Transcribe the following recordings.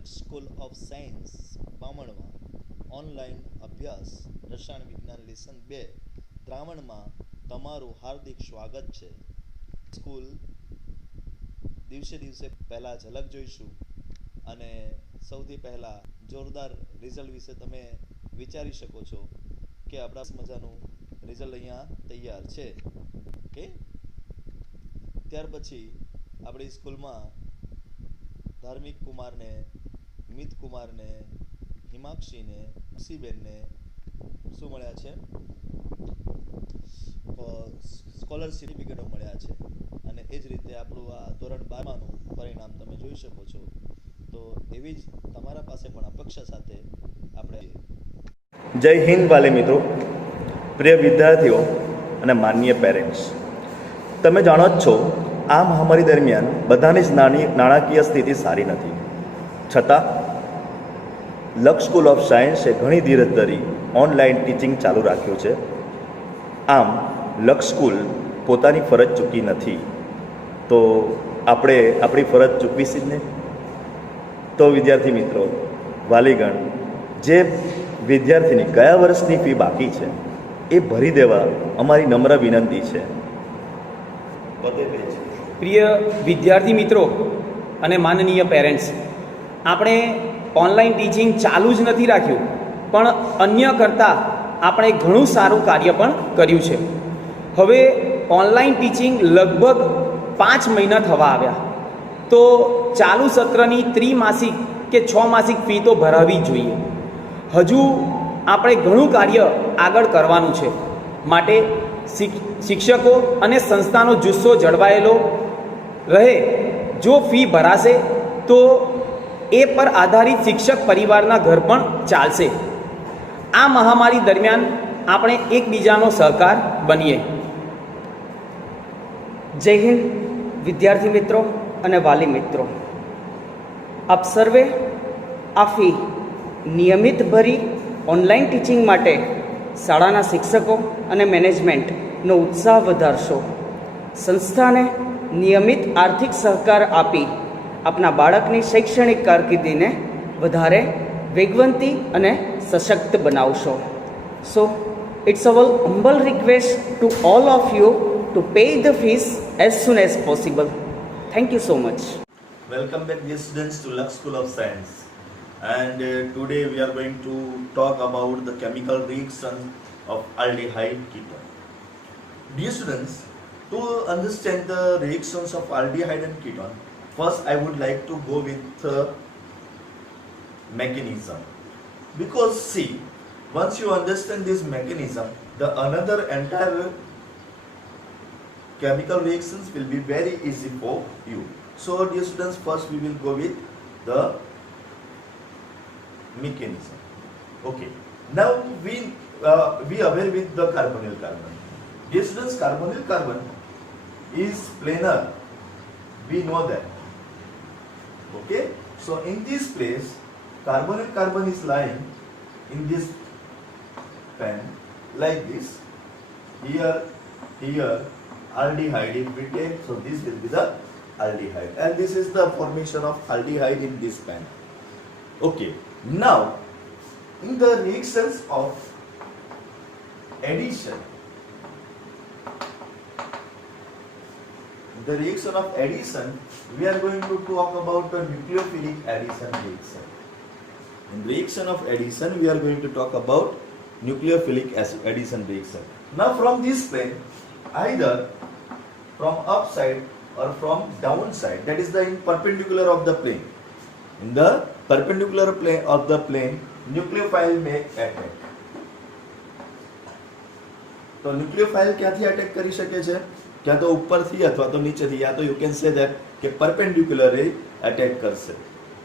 લક્ષ school of science બામણમાં online અભ્યાસ રસાયણ વિજ્ઞાન લેસન 2 દ્રાવણમાં તમારું હાર્દિક સ્વાગત છે. સ્કૂલ દિવસે દિવસે પહેલાં ઝલક જોઈશું અને સૌથી પહેલાં જોરદાર રિઝલ્ટ વિશે તમે વિચારી શકો છો કે આપણા મજાનું રિઝલ્ટ અહીંયા તૈયાર છે. ઓકે, ત્યાર પછી આપણી સ્કૂલમાં ધાર્મિક કુમારને, મિત કુમારને, હિમાક્ષીને, ખુશીબેનને શું મળ્યા છે? સ્કોલરશિપ સર્ટિફિકેટો મળ્યા છે. અને એ જ રીતે આપણું આ ધોરણ 12નું પરિણામ તમે જોઈ શકો છો. તો એવી જ તમારા પાસે પણ અપેક્ષા સાથે આપણે જય હિન્દ વાલી મિત્રો, પ્રિય વિદ્યાર્થીઓ અને માનનીય પેરેન્ટ્સ, તમે જાણો જ છો આ મહામારી દરમિયાન બધાની જ નાણાકીય સ્થિતિ સારી નથી. છતાં લક્ષ સ્કૂલ ઓફ સાયન્સે ઘણી ધીરજ ધરી ઓનલાઈન ટીચિંગ ચાલુ રાખ્યું છે. આમ લક્ષ સ્કૂલ પોતાની ફરજ ચૂકી નથી, તો આપણે આપણી ફરજ ચૂકવીશી જ ને. તો વિદ્યાર્થી મિત્રો, વાલીગણ, જે વિદ્યાર્થીની ગયા વર્ષની ફી બાકી છે એ ભરી દેવા અમારી નમ્ર વિનંતી છે. પ્રિય વિદ્યાર્થી મિત્રો અને માનનીય પેરેન્ટ્સ, આપણે ઓનલાઈન ટીચિંગ ચાલુ જ નથી રાખ્યું, પણ અન્ય કરતાં આપણે ઘણું સારું કાર્ય પણ કર્યું છે. હવે ઓનલાઈન ટીચિંગ લગભગ 5 મહિના થવા આવ્યા, તો ચાલુ સત્રની ત્રિમાસિક કે 6 માસિક ફી તો ભરાવી જ જોઈએ. હજુ આપણે ઘણું કાર્ય આગળ કરવાનું છે. માટે શિક્ષકો અને સંસ્થાનો જુસ્સો જળવાયેલો રહે. જો ફી ભરાશે તો એ પર આધારિત શિક્ષક પરિવારના ઘર પણ ચાલશે. આ મહામારી દરમિયાન આપણે એકબીજાનો સહકાર બનીએ. જય હિન્દ વિદ્યાર્થી મિત્રો અને વાલી મિત્રો, આપ સર્વે આ ફી નિયમિત ભરી ઓનલાઈન ટીચિંગ માટે શાળાના શિક્ષકો અને મેનેજમેન્ટનો ઉત્સાહ વધારશો. સંસ્થાને નિયમિત આર્થિક સહકાર આપી આપના બાળકની શૈક્ષણિક કારકિર્દીને વધારે વેગવંતી અને સશક્ત બનાવશો. So it's our humble request to all of you to pay the fees as soon as possible. Thank you so much. Welcome back, dear students, to Lux School of Science. And today we are going to talk about the chemical reaction of aldehyde ketone. Dear students, to understand the reactions of aldehyde and ketone, first I would like to go with the mechanism. Because see, once you understand this mechanism, the another entire chemical reactions will be very easy for you. So dear students, first we will go with the mechanism. Okay, now we aware with the carbonyl carbon. Dear students, carbonyl carbon is planar, we know that. Okay, so in this place carbonyl carbon is lying in this pen like this. Here aldehyde if we take, so this will be the aldehyde, and this is the formation of aldehyde in this pen. Okay, now in the reactions of addition, we are going to talk about the nucleophilic addition reaction. In reaction of addition we are going to talk about nucleophilic addition reaction. Now from this plane, either from upside or from downside, that is the perpendicular of the plane. In the perpendicular plane of the plane, nucleophile may attack. तो nucleophile ક્યાંથી attack કરી શકે છે? ક્યાં તો ઉપરથી અથવા તો નીચેથી, યા તો યુ કેન સે ધેટ કે પરપેન્ડિક્યુલરલી અટેક કરશે.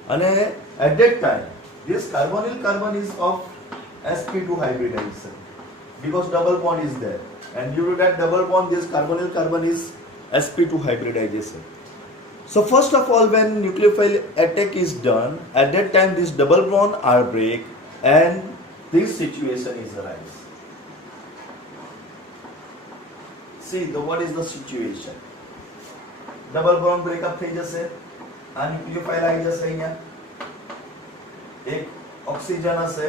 અને at that time this carbonyl carbon is of sp2 hybridization because double bond is there, and due to that double bond this carbonyl carbon is sp2 hybridization. So first of all, when nucleophile attack is done, at that time this double bond are break and this situation is arise. See what is the situation? Double bond break up થઈ જશે, આ ન્યુક્લિયોફાઇલ આવી જશે અહીંયા, એક oxygen હશે,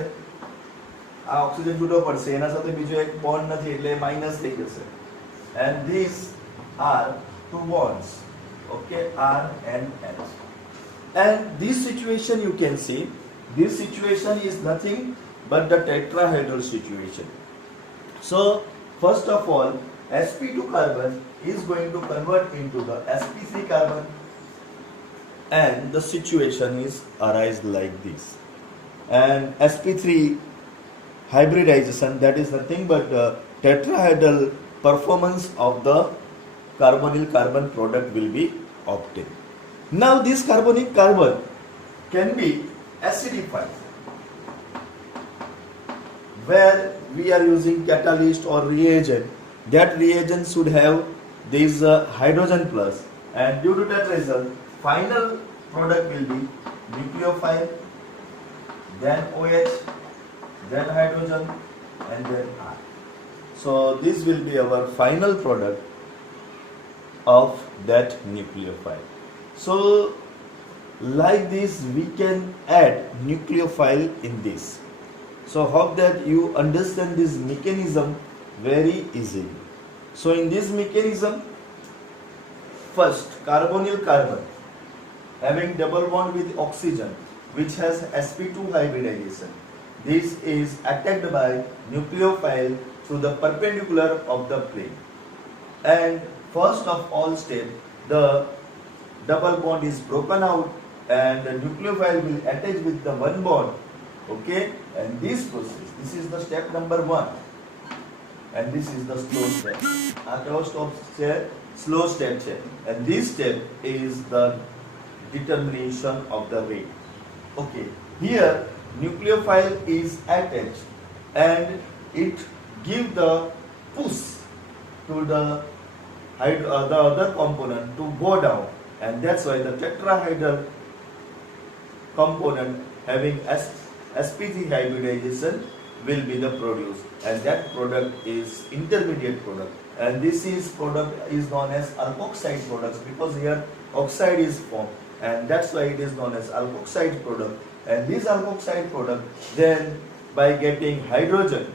આ oxygen છૂટો પડશે, એના સાથે બીજો એક બોન્ડ નથી એટલે માઇનસ થઈ જશે. And these are two bonds, okay, R and H. And this situation you can see, this situation is nothing but the tetrahedral situation. So first of all, sp2 carbon is going to convert into the sp3 carbon, and the situation is arise like this. And sp3 hybridization, that is nothing but the tetrahedral performance of the carbonyl carbon product will be obtained. Now this carbonic carbon can be acidified, where we are using catalyst or reagent. That reagent should have this hydrogen plus, and due to that result final product will be nucleophile, then OH, then hydrogen, and then R. So this will be our final product of that nucleophile. So like this we can add nucleophile in this. So hope that you understand this mechanism very easily. So in this mechanism, first carbonyl carbon having double bond with oxygen which has sp2 hybridization. This is attacked by nucleophile through the perpendicular of the plane, and first of all step the double bond is broken out and the nucleophile will attach with the one bond, okay, and this process, this is the step number 1, and this is the slow step. After step slow step છે, and this step is the determination of the rate. Okay, here nucleophile is attached and it give the push to the other component to go down, and that's why the tetrahedral component having sp3 hybridization will be the produce, and that product is intermediate product, and this is product is known as alkoxide products because here oxide is formed, and that's why it is known as alkoxide product. And this alkoxide product then by getting hydrogen,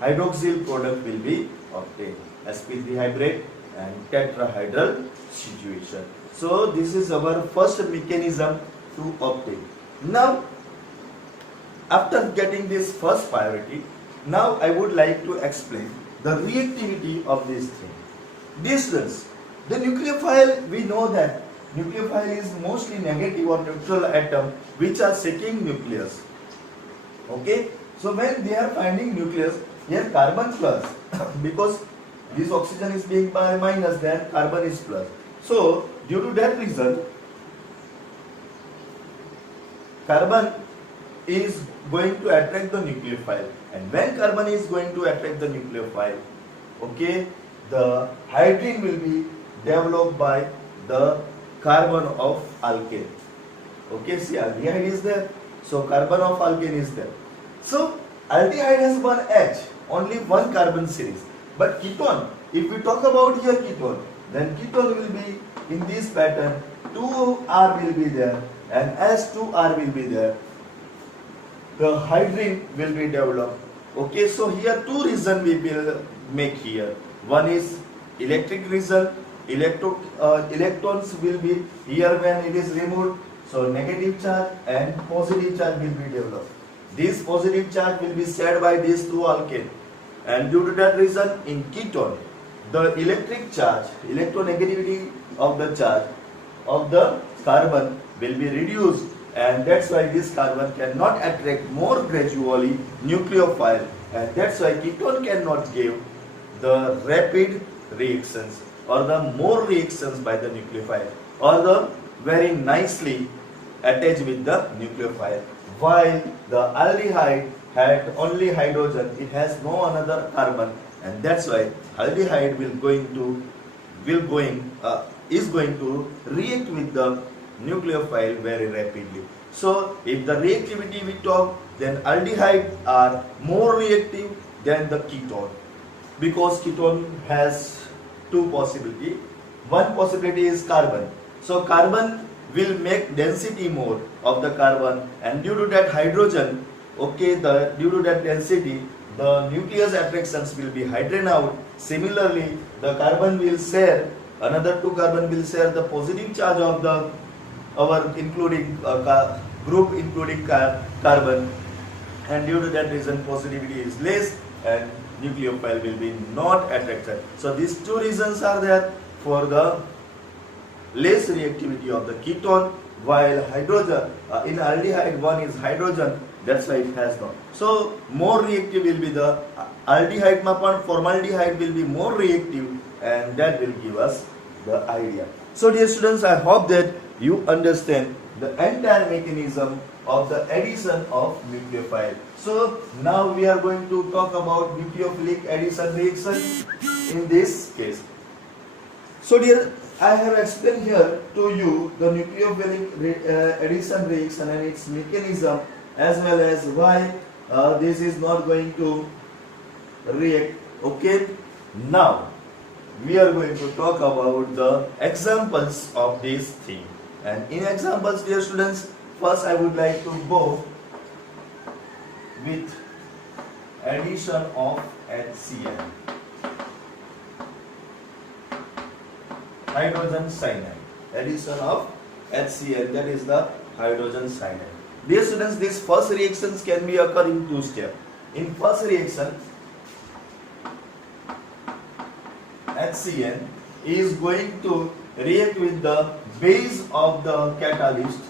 hydroxyl product will be obtained, sp3 hybrid and tetrahedral situation. So this is our first mechanism to obtain. Now after getting this first priority, now I would like to explain the reactivity of this thing. Distance. The nucleophile, we know that nucleophile is mostly negative or neutral atom which are seeking nucleus. Okay, so when they are finding nucleus, here carbon plus because this oxygen is being by minus, then carbon is plus. So due to that reason carbon is going to attract the nucleophile, and when carbon is going to attract the nucleophile, okay, the hydrogen will be developed by the carbon of alkane. Okay, see aldehyde is there, so carbon of alkane is there. So aldehyde has one H, only one carbon series, but ketone, if we talk about here ketone, then ketone will be in this pattern, 2R will be there and S2R will be there. The hydrogen will be developed. Okay, so here two reasons we will make here. One is electric reason. Electrons will be here when it is removed. So negative charge and positive charge will be developed. This positive charge will be shared by these two alkane. And due to that reason, in ketone, the electric charge, electronegativity of the charge of the carbon will be reduced, and that's why this carbon cannot attract more gradually nucleophile, and that's why ketone cannot give the rapid reactions or the more reactions by the nucleophile or the very nicely attached with the nucleophile, while the aldehyde had only hydrogen, it has no another carbon, and that's why aldehyde is going to react with the nucleophile very rapidly. So if the reactivity we talk, then aldehyde are more reactive than the ketone, because ketone has two possibilities. One possibility is carbon. So carbon will make density more of the carbon, and due to that hydrogen, okay, due to that density, the nucleus attractions will be hydrogen out. Similarly, the carbon will share, another two carbon will share the positive charge of the our including group including carbon, and due to that reason positivity is less and nucleophile will be not attracted. So these two reasons are there for the less reactivity of the ketone, while hydrogen in aldehyde one is hydrogen, that's why it has not. So more reactive will be the aldehyde ma पण formaldehyde will be more reactive, and that will give us the idea. So dear students, I hope that you understand the entire mechanism of the addition of nucleophile. So now we are going to talk about nucleophilic addition reaction in this case. So dear, I have explained here to you the nucleophilic addition reaction and its mechanism, as well as why this is not going to react. Okay, now we are going to talk about the examples of this thing. And in examples, dear students, first I would like to go with addition of HCl, hydrogen cyanide. Addition of HCl, that is the hydrogen cyanide. Dear students, these first reactions can be occur in two steps. In first reaction, HCl is going to react with the base of the catalyst,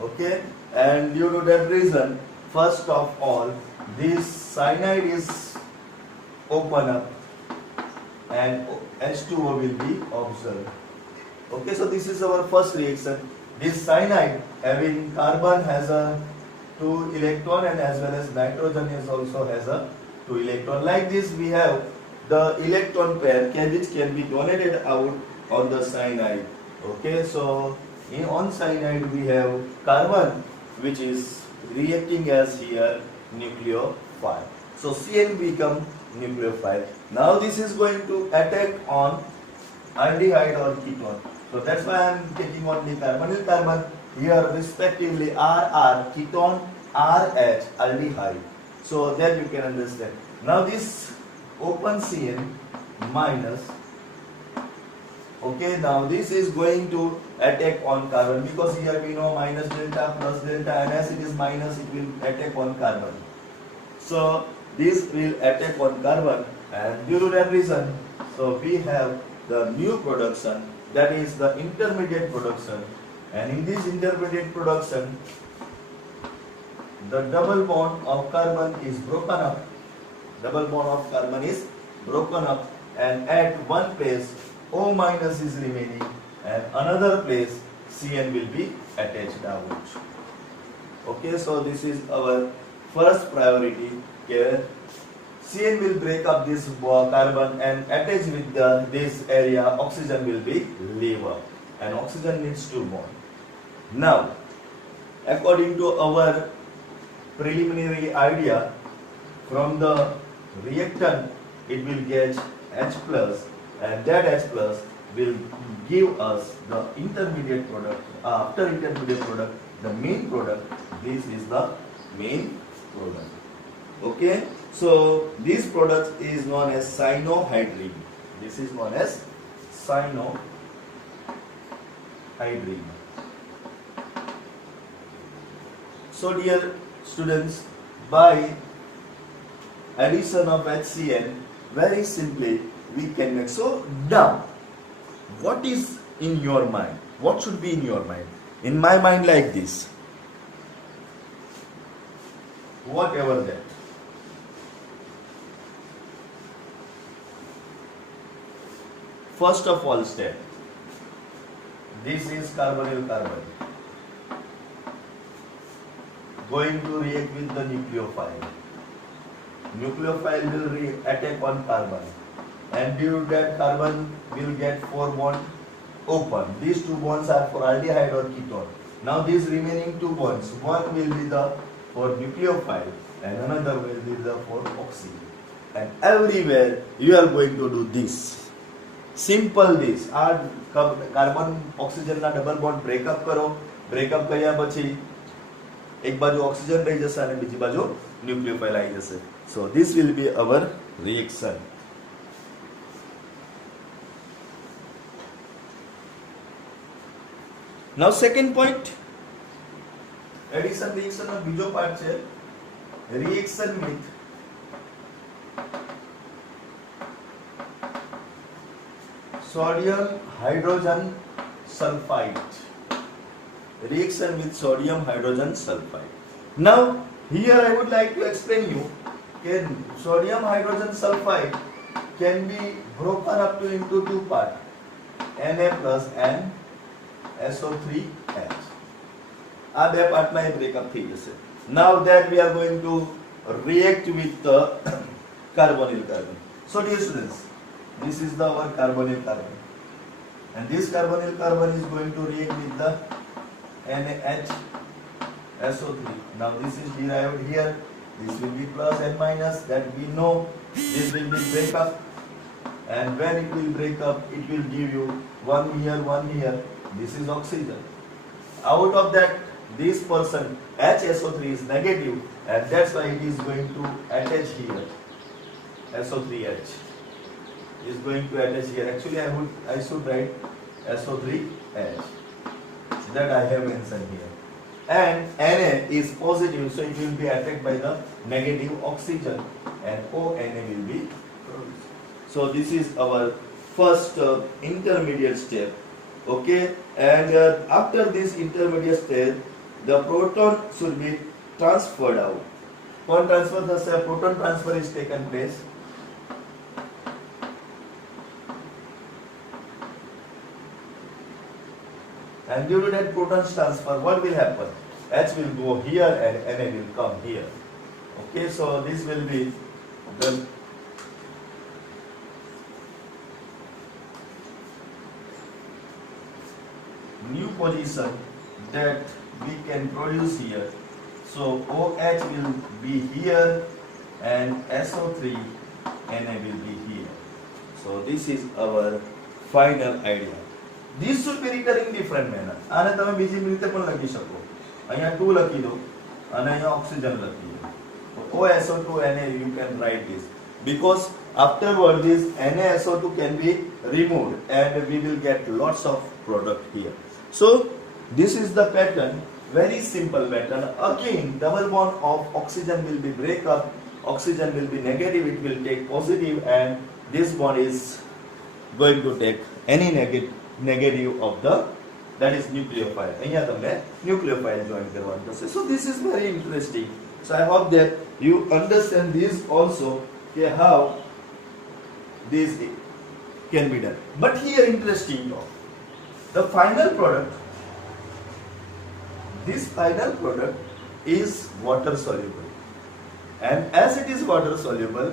okay, and due to that reason, first of all, this cyanide is open up and H2O will be observed. Okay, so this is our first reaction. This cyanide having carbon has a 2 electron, and as well as nitrogen is also has a 2 electron. Like this we have the electron pair which can be donated out on the cyanide. Okay, so on cyanide we have carbon which is reacting as here nucleophile. So Cn become nucleophile. Now this is going to attack on aldehyde or ketone. So that's why I am taking only carbonyl carbon here, respectively RR ketone, RH aldehyde. So that you can understand. Now this open Cn minus. Okay, now this is going to attack on carbon, because here we know minus delta plus delta, and as it is minus, it will attack on carbon. So this will attack on carbon, and due to that reason, so we have the new production, that is the intermediate production, and in this intermediate production, the double bond of carbon is broken up. Double bond of carbon is broken up, and at one place O minus is remaining, and another place Cn will be attached out. Okay, so this is our first priority. Here Cn will break up this carbon and attach with this area. Oxygen will be leave up, and oxygen needs two bonds. Now, according to our preliminary idea, from the reactant it will get H plus, and that H plus will give us the intermediate product. After intermediate product, the main product. This is the main product. Okay, so this product is known as cyanohydrine. This is known as cyanohydrine. So dear students, by addition of HCl, very simply we can make. So now, what is in your mind? What should be in your mind? In my mind, like this. Whatever that. First of all step. This is carbonyl carbon. Going to react with the nucleophile. Nucleophile will attack on carbon, and due to that carbon will get 4 bonds open. These 2 bonds are for aldehyde or ketone. Now these remaining 2 bonds, one will be the for nucleophile and another will be the for oxygen. And everywhere you are going to do this. Simple this. આ carbon ઓક્સિજનના double bond breakup કરો. Breakup કર્યા પછી એક બાજુ oxygen રહી જશે અને બીજી બાજુ ન્યુક્લિયોફાઇલ આવી જશે. So this will be our reaction. Now second point, addition reaction નો બીજો પાર્ટ છે reaction with sodium hydrogen sulfide. Reaction with sodium hydrogen sulfide. Now here I would like to explain you that sodium hydrogen sulfide can be broken up to into two parts, Na plus and SO3H. આ બે પાર્ટમાં એ breakup થઈ જશે. Now that we are going to react with the carbonyl carbon. So dear students, this is the our carbonyl carbon, and this carbonyl carbon is going to react with the NaHSO3. Now this is derived here. This will be plus and minus. That we know. This will be break up, and when it will break up, it will give you one here. This is oxygen. Out of that, this person HSO3 is negative, and that's why it is going to attach here. SO3H is going to attach here. Actually, I should write SO3H. So that I have mentioned here. And Na is positive, so it will be attacked by the negative oxygen, and ONA will be produced. So this is our first intermediate step. Okay, and after this intermediate step, the proton should be transferred out. One transfer, the proton transfer is taken place. And due to that proton transfer, what will happen? H will go here and Na will come here. Okay, so this will be the new position that we can produce here. So OH will be here and SO3 Na will be here. So this is our final idea. This should be written in different manner. આને તમે બીજી રીતે પણ લખી શકો. અહીંયા 2 લખી દો અને અહીંયા ઓક્સિજન લખી દો. OSO2 Na you can write this, because afterward this NaSO2 can be removed and we will get lots of product here. So this is the pattern, very simple pattern. Again double bond of oxygen will be break up, oxygen will be negative, it will take positive, and this bond is going to take any negative of the, that is nucleophile. અહીંયા તમને nucleophile join કરવાનું થશે. So this is very interesting. So I hope that you understand this also, how this can be done. But here interesting talk. The final product, this final product is water soluble, and as it is water soluble,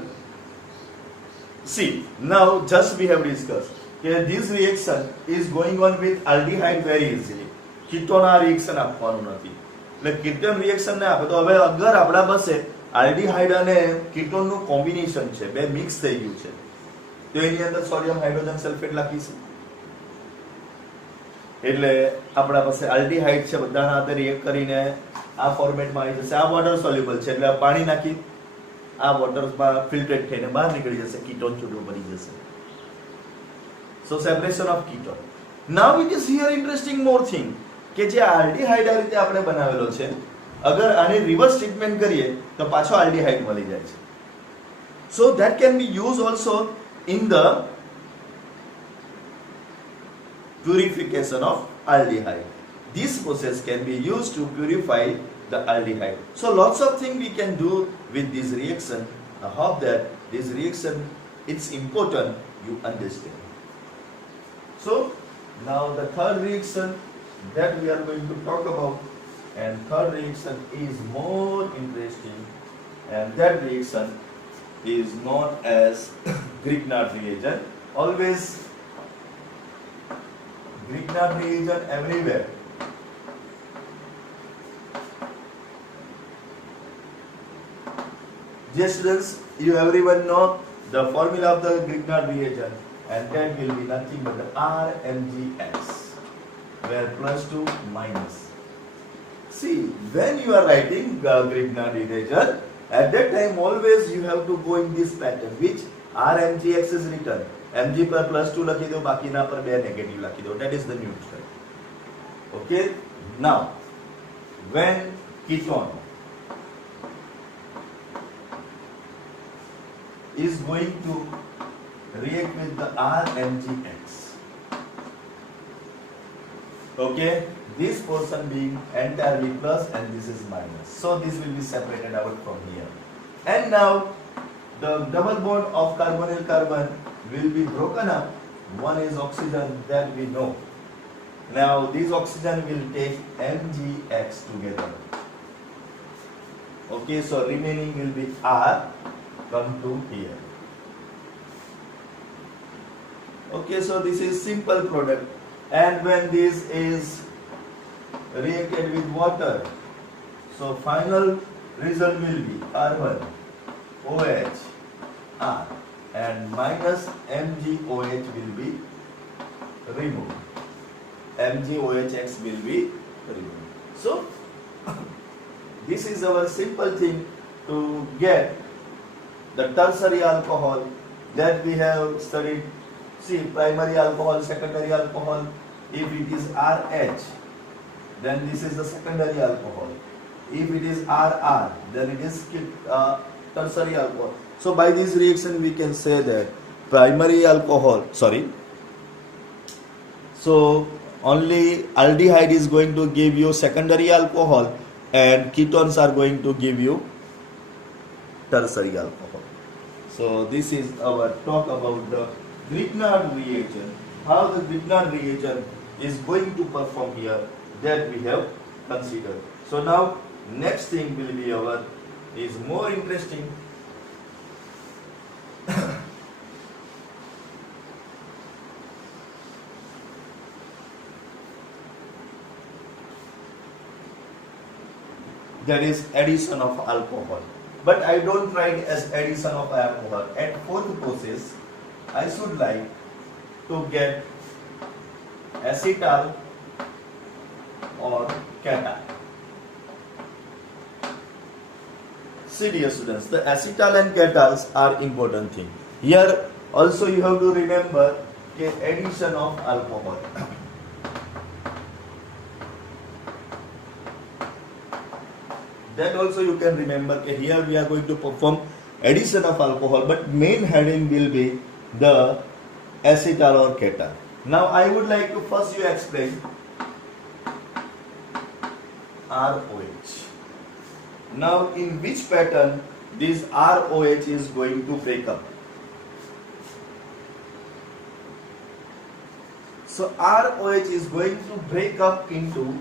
see, now just we have discussed this reaction is going on with aldehyde very easily. Ketone આ reaction આપવાનું નથી, એટલે ketone reaction ને આપે. તો હવે અગર આપણા પાસે aldehyde અને ketone નું કોમ્બિનેશન છે, બે મિક્સ થઈ ગયું છે, તો એની અંદર સોડિયમ હાઇડ્રોજન સલ્ફેટ લખીશું. એટલે આપણા પાસે આલ્ડીહાઇડ છે, બધાના હાથે રિએક્ટ કરીને આ ફોર્મેટમાં આવી જશે. આ વોટર સોલ્યુબલ છે, એટલે પાણી નાખી આ વોટરમાં ફિલ્ટરેટ થઈને બહાર નીકળી જશે, કીટોન છૂટું પડી જશે. So separation of ketone. Now it is here interesting more thing કે જે આલ્ડીહાઇડ આ રીતે આપણે બનાવેલો છે, અગર આની રિવર્સ ટ્રીટમેન્ટ કરીએ તો પાછો આલ્ડીહાઇડ મળી જાય છે. So that can be use also in the purification of aldehyde. This process can be used to purify the aldehyde. So lots of things we can do with this reaction. I hope that this reaction, it's important you understand. So now the third reaction that we are going to talk about, and third reaction is more interesting, and that reaction is known as Grignard reagent. Always Grignard reagent everywhere. Dear students, you everyone know the formula of the Grignard reagent. and that will be nothing but the RMGX, where +2 minus. See, when you are writing Grignard eraser, at that time always you have to go in this pattern, which RMGX is written. MG पर +2 લખી દો, બાકીના પર 2 negative લખી દો. That is the neutral. Okay. Now, when ketone is going to react with the RMGX, okay, this portion being entirely plus and this is minus, so this will be separated out from here. And now the double bond of carbonyl carbon will be broken up. One is oxygen, that we know. Now this oxygen will take MgX together. Okay, so remaining will be R, come to here. Okay, so this is simple product, and when this is reacted with water, so final result will be carbon OH R and minus MgOH will be removed. MgOHX will be removed. So this is our simple thing to get the tertiary alcohol that we have studied. See, primary alcohol, secondary alcohol. If it is RH, then this is the secondary alcohol. If it is RR, then it is tertiary alcohol. So by this reaction we can say that primary alcohol, so only aldehyde is going to give you secondary alcohol and ketones are going to give you tertiary alcohol. So this is our talk about the Grignard reagent, how the Grignard reagent is going to perform here, that we have considered. So now next thing will be our is more interesting. That is addition of alcohol. But I don't write as addition of alcohol. At fourth process, I should like to get acetal or cation. See dear students, the acetal and catals are important thing. Here also you have to remember the addition of alcohol. That also you can remember. Here we are going to perform addition of alcohol, but main heading will be the acetal or cation. Now I would like to first you explain ROH. Now in which pattern this ROH is going to break up? So ROH is going to break up into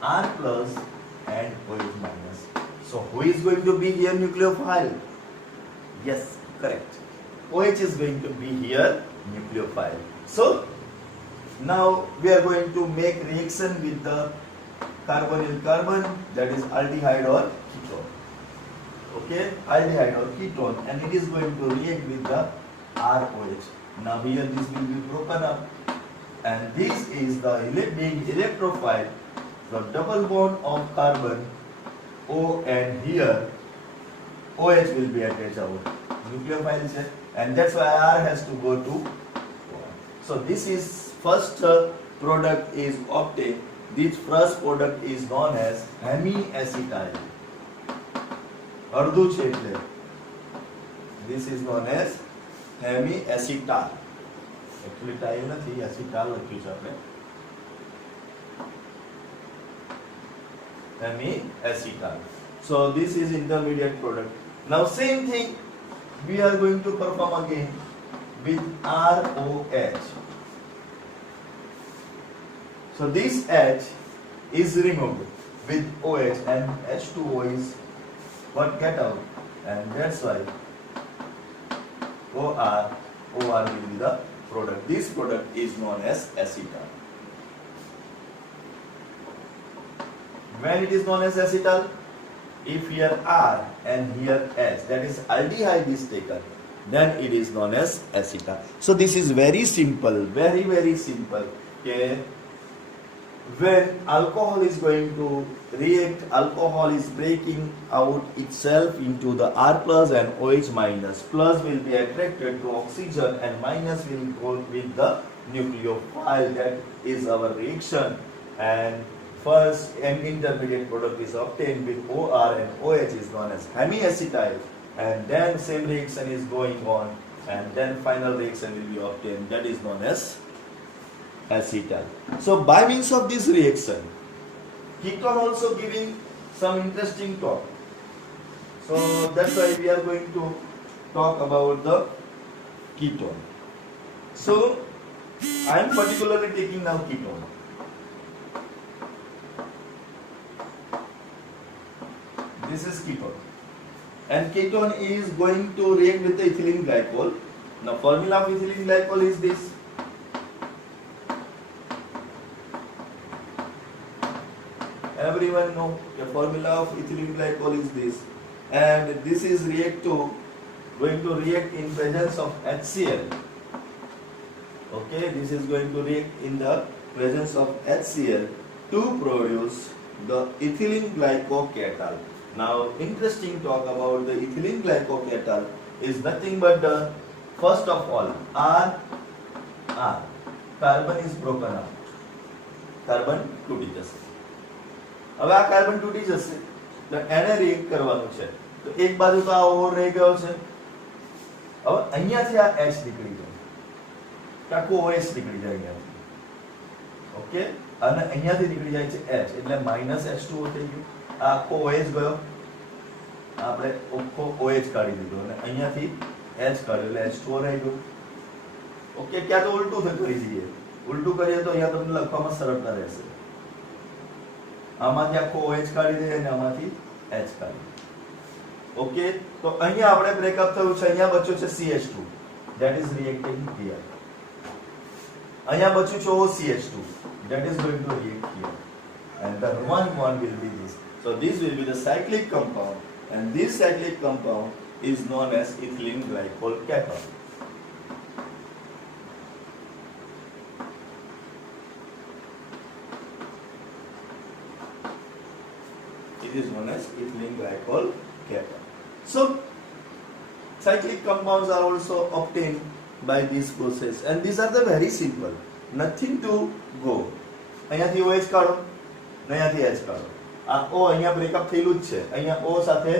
R plus and OH minus. So who is going to be here nucleophile? Yes, correct. OH is going to be here nucleophile. So now we are going to make reaction with the carbonyl carbon, that is aldehyde or ketone. Okay, aldehyde or ketone, and it is going to react with the ROH. Now here this will be broken up, and this is the being electrophile. The double bond of carbon O, and here OH will be attached out. Nucleophile is, and that's why R has to go to 1. So this is first product is obtained. This first product is known as hemiacetal. અડધું છે એટલે this is known as hemiacetal. Actually tile નથી, acetal લખ્યું છે આપણે. Hemiacetal. So this is intermediate product. Now same thing we are going to perform again with ROH. So this H is removed with OH and H2O is what get out, and that's why OR will be the product. This product is known as acetal. When it is known as acetal, if here R and here S, that is aldehyde is taken, then it is known as acetal. So this is very simple, very simple. Okay, when alcohol is going to react, alcohol is breaking out itself into the R plus and OH minus. Plus will be attracted to oxygen and minus will go with the nucleophile. That is our reaction, and first an intermediate product is obtained with OR and OH is known as hemiacetyl, and then same reaction is going on, and then final reaction will be obtained, that is known as acetal. So by means of this reaction, ketone also giving some interesting talk. So that's why we are going to talk about the ketone. So I am particularly taking now ketone. This is ketone, and ketone is going to react with the ethylene glycol. Now formula of ethylene glycol is this. Everyone know the formula of ethylene glycol is this, and this is going to react in presence of HCl. Okay, this is going to react in the presence of HCl to produce the ethylene glycocatal. Now interesting talk about the ethylene glycocatal is nothing but the first of all R carbon is broken out, carbon તૂટી જશે. હવે આ carbon તૂટી જશે તો એને react કરવાનું છે, તો એક બાજુ તો આ ઓર રહી ગયો છે. હવે અહીંયાથી આ H નીકળી જાય, આખું OH નીકળી જાય અહીંયાથી. ઓકે, અને અહીંયાથી નીકળી જાય છે H, એટલે -H2O થઈ ગયું. આ આખો OH ગયો, આપણે આખો OH કાઢી દીધો અને અહીંયાથી H કાઢ્યો એટલે H2O રહી ગયું. ઓકે, ક્યાં તો ઉલટું કરી દઈએ, ઉલટું કરીએ તો અહીંયા તમને લખવામાં સરળતા રહેશે. આમાંથી આખો OH કાઢી દઈએ અને આમાંથી H કાઢી. ઓકે, તો અહીંયા આપણે બ્રેકઅપ થયું છે, અહીંયા બચ્યું છે CH2, that is reacting here. અહીંયા બચ્યું છે OCH2, that is going to react here, and the one will be this. So this will be the cyclic compound, and this cyclic compound is known as ethylene glycol cation. It is known as ethylene glycol cation. So cyclic compounds are also obtained by this process, and these are the very simple, nothing to go. અહીંયાથી OH કાઢો, અહીંયાથી H કાઢો. આ O અહીંયા breakup થયેલું જ છે, અહીંયા O સાથે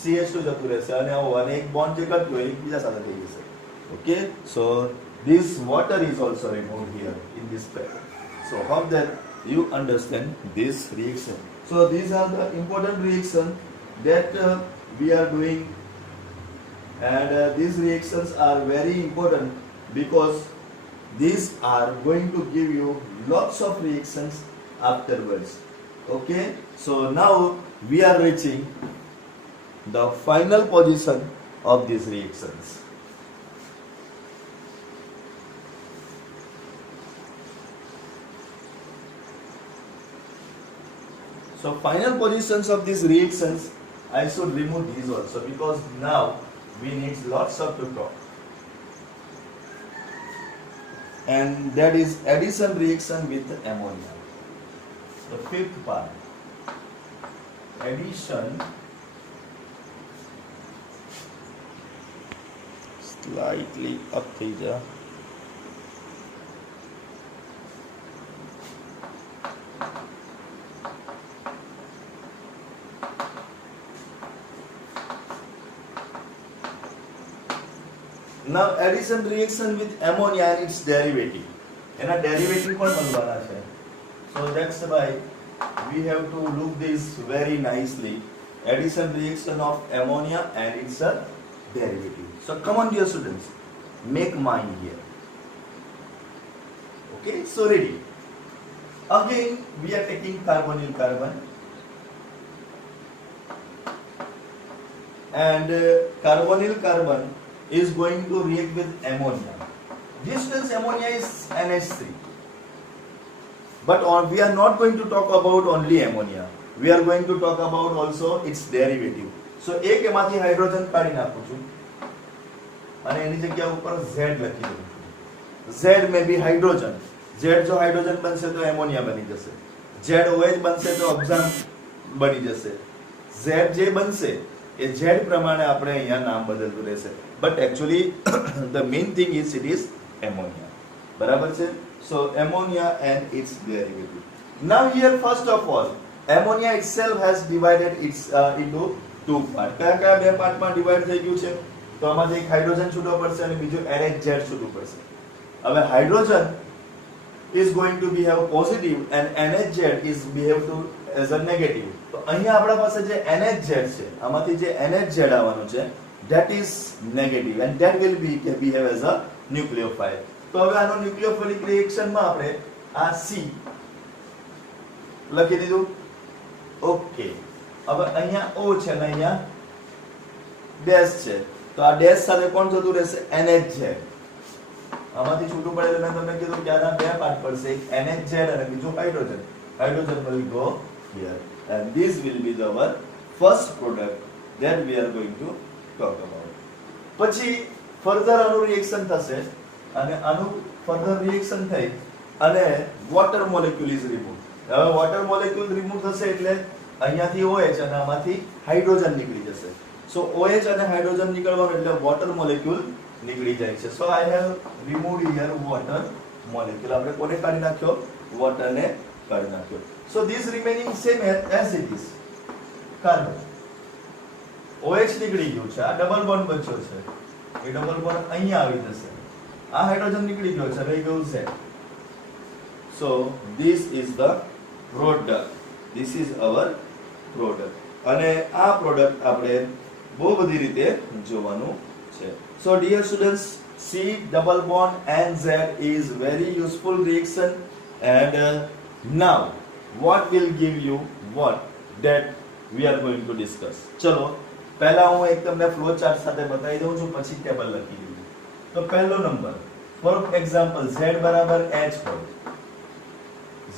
CH2 જતું રહેશે અને O અને એક બોન્ડ જે કરતું હોય એકબીજા સાથે થઈ જશે. Okay, so this water is also removed here in this pattern. So hope that you understand this reaction. So these are the important reactions that we are doing, and these reactions are very important because these are going to give you lots of reactions afterwards. Okay, so now we are reaching the final position of these reactions. So final positions of these reactions, I should remove these also because now we need lots of to talk. And that is addition reaction with ammonia. The fifth part, addition slightly up થઈ જા. Now addition reaction with ammonia and its derivative. એના derivative પણ મળવાના છે. So that's why we have to look this very nicely. Addition reaction of ammonia and its derivative. So come on dear students, make mind here. Okay, so ready. Again we are taking carbonyl carbon, and carbonyl carbon is going to react with ammonia. This means ammonia is NH3. But we are not going to talk about only ammonia. We are going to talk about also its derivative. So એક એમાંથી hydrogen કાઢી નાખું છું. અને એની જગ્યા ઉપર Z લખી દઉં. Z મે બી હાઇડ્રોજન. Z જો હાઇડ્રોજન બનશે તો એમોનિયા બની જશે. ZOH બનશે તો ઓક્સાન બની જશે. Z જે બનશે એ Z પ્રમાણે આપણે અહીંયા નામ બદલતું રહેશે. But actually the main thing is it is ammonia. બરાબર છે? So ammonia and its derivative. Now here first of all, ammonia itself has divided into two parts. કયા બે પાર્ટમાં ડિવાઈડ થઈ ગયું છે? તો આમાંથી એક હાઇડ્રોજન છૂટો પડશે અને બીજું NH છૂટું પડશે. હવે hydrogen is going to behave positive and NH is behave to as a negative. તો અહીંયા આપણા પાસે જે NH છે, આમાંથી જે NH આવવાનું છે that is negative and that will behave as a nucleophile. તો હવે આનો ન્યુક્લિયોફિલિક રિએક્શનમાં આપણે આ C લખી દીધું. ઓકે, હવે અહીંયા O છે અને અહીંયા ડેશ છે, તો આ ડેશ સાથે કોણ જતું રહેશે? NH છે. આમાંથી છૂટું પડે એટલે મેં તમને કીધું કે આના બે પાર્ટ પડશે, એક NH અને બીજું hydrogen. Hydrogen will go here and this will be our first product that we are going to talk about. પછી ફર્ધર આનું રિએક્શન થશે અને આનું ફર્ધર રિએક્શન થઈ અને વોટર મોલેક્યુલ ઇઝ રિમૂવ. હવે વોટર મોલેક્યુલ રિમૂવ થશે એટલે અહીંયાથી OH અને આમાંથી હાઇડ્રોજન નીકળી જશે. સો OH અને હાઇડ્રોજન નીકળવાનું એટલે વોટર મોલેક્યુલ નીકળી જાય છે. So I have removed here water molecule. આપણે કોને કાઢી નાખ્યો? વોટરને કાઢી નાખ્યો. So this remaining same as it is. Carbon OH નીકળી ગયું છે, આ ડબલ બોન્ડ બચ્યો છે, એ ડબલ બોન્ડ અહીંયા આવી જશે. આ હાઇડ્રોજન નીકળી ગયો છે, રહી ગયું છે. So this is the product. This is our product. અને આ પ્રોડક્ટ આપણે બહુ બધી રીતે જોવાનું છે. So dear students, C double bond and Z is very useful reaction and now what will give you what that we are going to discuss. ચલો પહેલા હું એક તમને ફ્લો ચાર્ટ સાથે બતાવી દઉં છું, પછી ટેબલ લખી દઉં. તો પહેલો નંબર, ફોર એક્ઝામ્પલ Z બરાબર H હોય,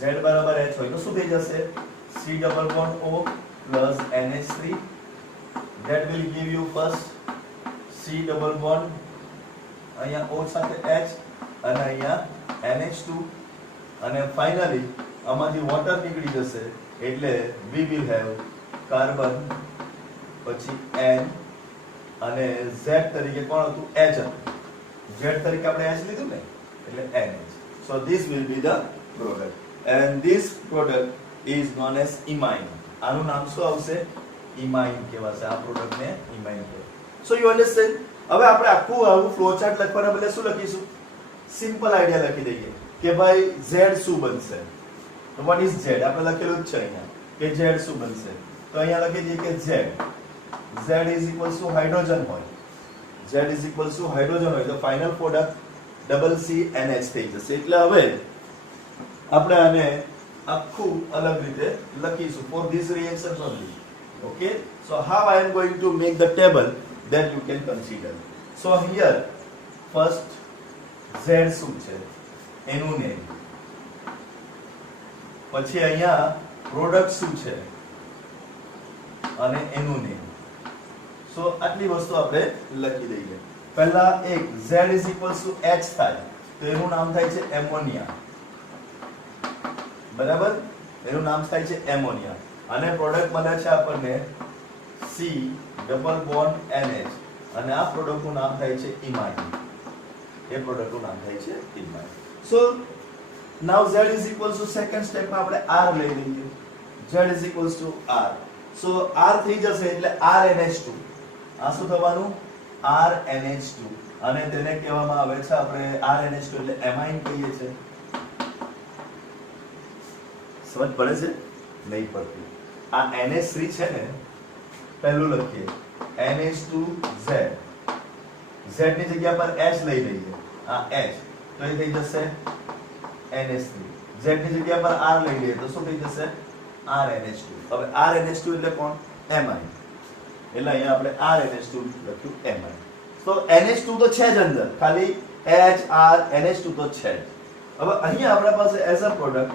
Z બરાબર H હોય તો શું થઈ જશે? C double bond O plus NH3 that will give you first C double bond, અહીંયા O સાથે H અને અહીંયા NH2 અને ફાઇનલી આમાંથી વોટર નીકળી જશે એટલે we will have કાર્બન, પછી N અને Z તરીકે કોણ હતું? H હતું. Z તરીકે આપણે H લીધું ને એટલે NH. So this will be the product and this product is known as imine. આનું નામ શું આવશે? imine કહેવાશે. આ પ્રોડક્ટને imine કહેવાય. So you understand? હવે આપણે આખું આવું ફ્લો ચાર્ટ લખવાના બદલે શું લખીશું? સિમ્પલ આઈડિયા લખી દઈએ કે ભાઈ Z શું બનશે. તો what is Z? આપણે લખેલું જ છે અહીંયા કે Z શું બનશે. તો અહીંયા લખી દઈએ કે Z is equals to hydrogen હોય. Z is equals to hydrogen હોય તો ફાઇનલ પ્રોડક્ટ ડબલ CNH થઈ જશે. એટલે હવે આપણે આને આખું અલગ રીતે લખીશું for this reaction only. Okay, so how I am going to make the table that you can consider. So here first Z શું છે એનું નેમ, પછી અહીંયા પ્રોડક્ટ શું છે અને એનું નેમ. સો આટલી વસ્તુ આપણે લખી દઈએ. પહેલા એક Z is equals to H થાય તો એનું નામ થાય છે એમોનિયા. બરાબર, એનું નામ થાય છે એમોનિયા. અને પ્રોડક્ટ મળે છે આપણને C ડબલ બોન્ડ NH અને આ પ્રોડક્ટનું નામ થાય છે ઇમાઇન. એ પ્રોડક્ટનું નામ થાય છે ઇમાઇન. સો નાઉ Z is equals to second સ્ટેપમાં આપણે R લઈ લઈએ. Z is equals to R. So R થઈ જશે એટલે RNH2. આ શું થવાનું? RNH2 અને તેને કહેવામાં આવે છે આપણે RNH2 એટલે એમાઇન કહીએ છીએ. સમજ પડે છે? નહીં પડતી. આ NH3 છે ને, પહેલું લખીએ NH2Z. Z ની જગ્યા પર H લઈ લઈએ, આ H તો એ થઈ જશે NH3. Z ની જગ્યા પર R લઈ લઈએ તો શું થઈ જશે? RNH2. હવે RNH2 એટલે કોણ? એમાઇન. એટલે અહીંયા આપણે RNH2 લખ્યું એમાઇન. તો NH2 તો છે જ અંદર, ખાલી H R NH2 તો છે જ. હવે અહીંયા આપણા પાસે as a product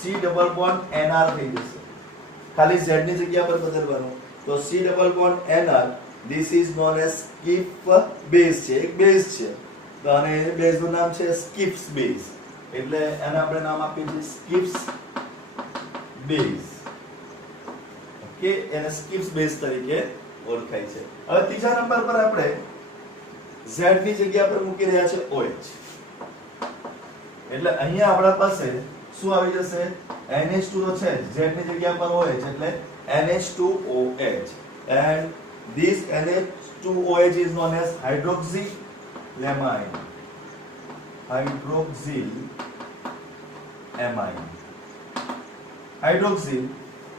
C double bond NR થઈ જશે. ખાલી Z ની જગ્યા પર બદલવાનું તો C double bond NR this is known as skip base છે, એક બેઝ છે, તો આને બેઝ નું નામ છે સ્કીપ્સ બેઝ, એટલે એને આપણે નામ આપીએ છીએ સ્કીપ્સ બેઝ. ઓકે, એને સ્કીપ્સ બેઝ તરીકે ઓળખાય છે. હવે ત્રીજા નંબર પર આપણે z ની જગ્યા પર મૂકી રહ્યા છે OH, એટલે અહીંયા આપણા પાસે શું આવી જશે? NH2 તો છે, z ની જગ્યા પર OH એટલે NH2OH, and this NH2OH is known as hydroxylamine. Hydroxyl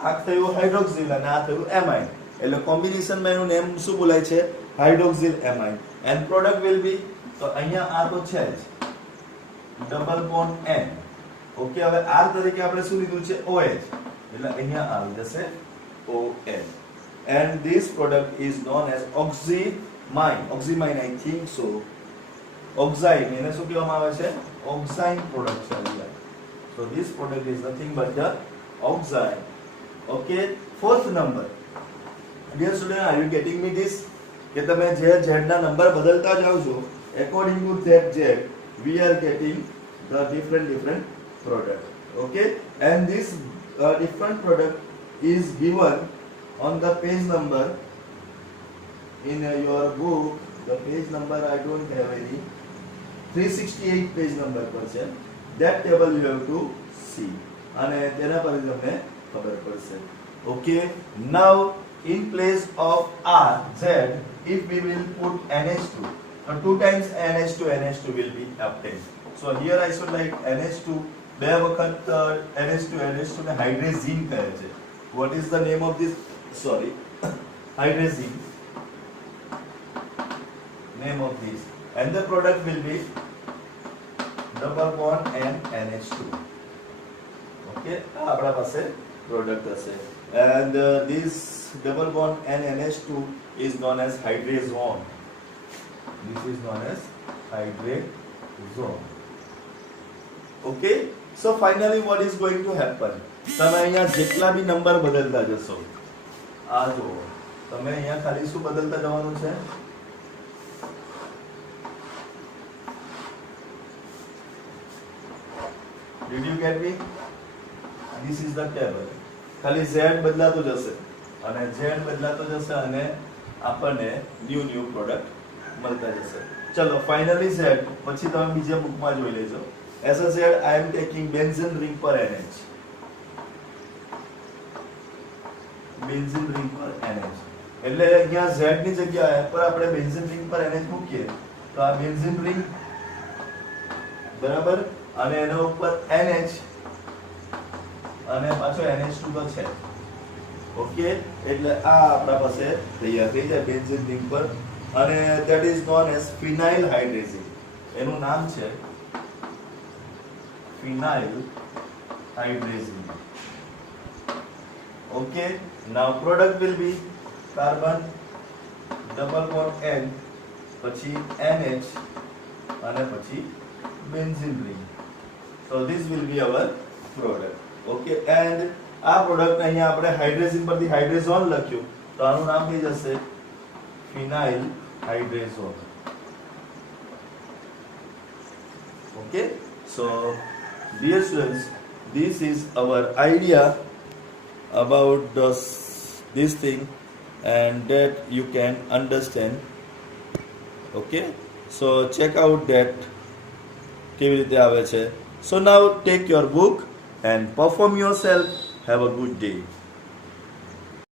આ થયું હાઇડ્રોક્સિલ અને આ થયું એમાઇન, એટલે કોમ્બિનેશનમાં એનું નેમ શું બોલાય છે? Hydroxyl amine. And product will be, તો અહીંયા આ તો છે જ ડબલ બોન્ડ N. ઓકે, હવે R તરીકે આપણે શું લીધું છે? OH, એટલે અહીંયા આવી જશે OH. And this product is known as oxymine I think so. Oxime એને શું કહેવામાં આવે છે? ઓક્સાઇન પ્રોડક્ટ છે અહીંયા. So this product is nothing but the oxime. Okay, fourth number. Dear student, are you getting me this? કે તમે જે z ના નંબર બદલતા જાવ છો, according to that z we are getting the different product. Okay, and this different product is given on the page number in your book. The page number I don't have any. 368 page number પર છે. That table you have to see. અને તેના પર તમને ખબર પડશે. Okay, now in place of R, Z, if we will put NH2, 2 times NH2 will be obtained. So here I should like NH2, બે વખત NH2 ને હાઇડ્રેઝીન કહે છે. What is the name of this? Sorry, hydrazine. Name of this, and the product will be double bond and NH2. Okay, આપણા પાસે product હશે, and this double bond and NH2 is known as hydrazone. This is known as hydrazone. Okay, so finally what is going to happen? તમે અહીંયા જેટલા બી number બદલતા જશો, આ જો તમે અહીંયા ખાલી શું બદલતા જવાનું છે? Did you get me? This is the table. ખાલી z બદલાતો જશે અને z બદલાતો જશે અને આપણને ન્યુ પ્રોડક્ટ મળતા જશે. ચલો ફાઇનલી z પછી તમે બીજા બુકમાં જોઈ લેજો. As a z I am taking benzene ring per NH. Benzene ring પર NH, એટલે અહીંયા Z ની જગ્યાએ પર આપણે બેન્ઝીન રિંગ પર NH મૂકીએ તો આ બેન્ઝીન રિંગ બરાબર, અને એના ઉપર NH અને પાછો NH2 તો છે. ઓકે, એટલે આ આપણા પાસે તૈયાર થઈ જાય બેન્ઝીન રિંગ પર, અને ધેટ ઇઝ નોન એઝ ફિનાઇલ હાઇડ્રેઝિન. એનું નામ છે ફિનાઇલ હાઇડ્રેઝિન. Okay, now product will be carbon double bond N, પછી NH અને પછી benzene ring. So this will be our product. Okay, and આ પ્રોડક્ટ અહીંયા આપણે હાઇડ્રેઝિન પરથી હાઇડ્રેઝોન લખ્યું તો આનું નામ થઈ જશે ફિનાઇલ હાઇડ્રેઝોન. Okay, so dear students, this is our idea about this thing, and that you can understand. Okay, so check out that કેવી રીતે આવે છે. So now take your book and perform yourself. Have a good day.